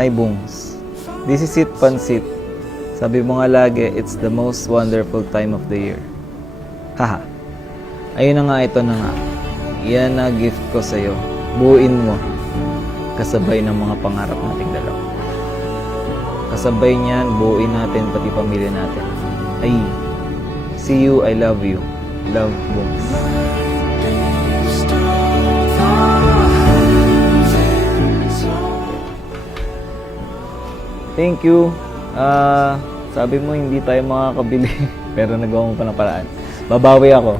Hi, Bungs. This is it, Pansit. Sabi mo nga lagi, it's the most wonderful time of the year. Haha. Ayun na nga, ito na nga. Yan na gift ko sa'yo. Buuin mo. Kasabay ng mga pangarap nating dalawa. Kasabay niyan, buuin natin pati pamilya natin. Ay, see you, I love you. Love, Bungs. Thank you. Sabi mo hindi tayo makakabili pero nagawa mo pa ng paraan. Babawi ako.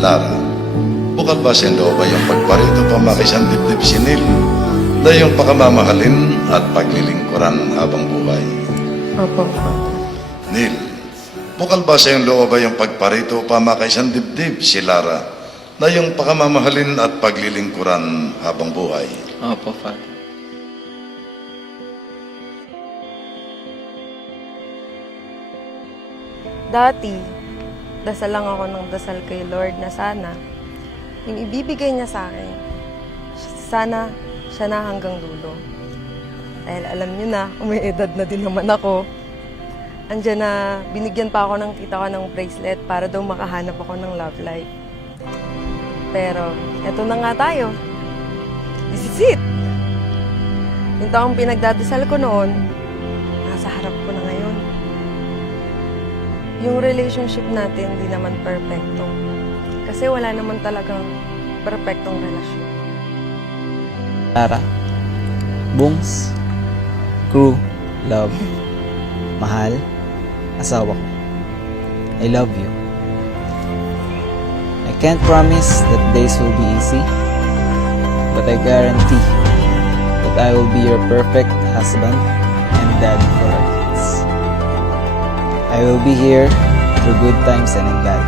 Lara, bukal ba siya ba yung pagparito pa makisang dibdib sinil na yung pakamamahalin at paglilingkuran habang buhay? Opo, Father. Neil, bukal ba sa iyong loob ba yung pagparito pa makaisang dibdib si Lara na yung pakamamahalin at paglilingkuran habang buhay? Opo, Father. Dati, dasal lang ako ng dasal kay Lord na sana yung ibibigay niya sa akin, sana siya na hanggang dulo. Dahil alam niyo na, may edad na din naman ako. Andiyan na, binigyan pa ako ng tita ko ng bracelet para daw makahanap ako ng love life. Pero, eto na nga tayo. This is it! Yung taong pinagdadasal ko noon, nasa harap ko na ngayon. Yung relationship natin, di naman perfecto. Kasi wala naman talagang perfectong relasyon. Lara, Bungs, crew, love, mahal, asawa ko. I love you. I can't promise that days will be easy, but I guarantee that I will be your perfect husband and dad for our kids. I will be here through good times and in bad.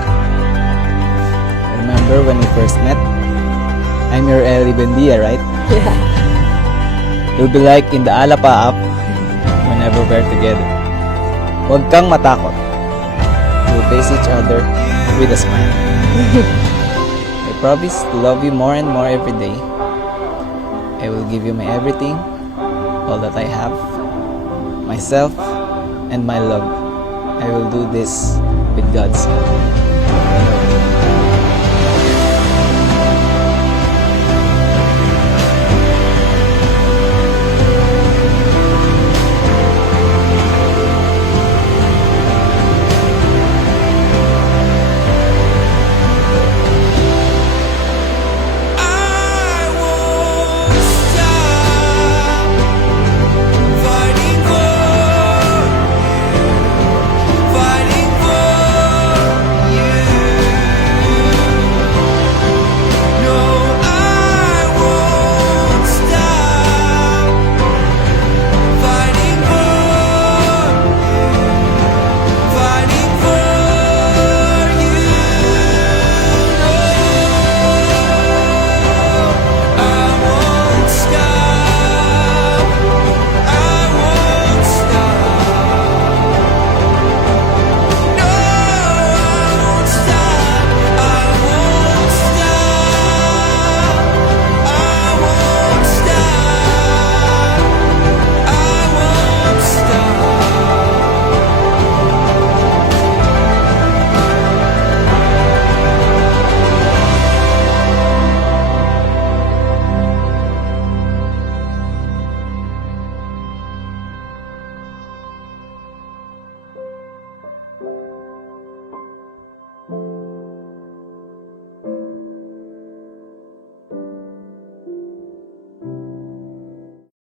Remember when we first met? I'm your Ellie Bendia, right? Yeah. You'll be like in the Alapa app whenever we're together. Huwag kang matakot. We'll face each other with a smile. I promise to love you more and more every day. I will give you my everything, all that I have, myself, and my love. I will do this with God's help.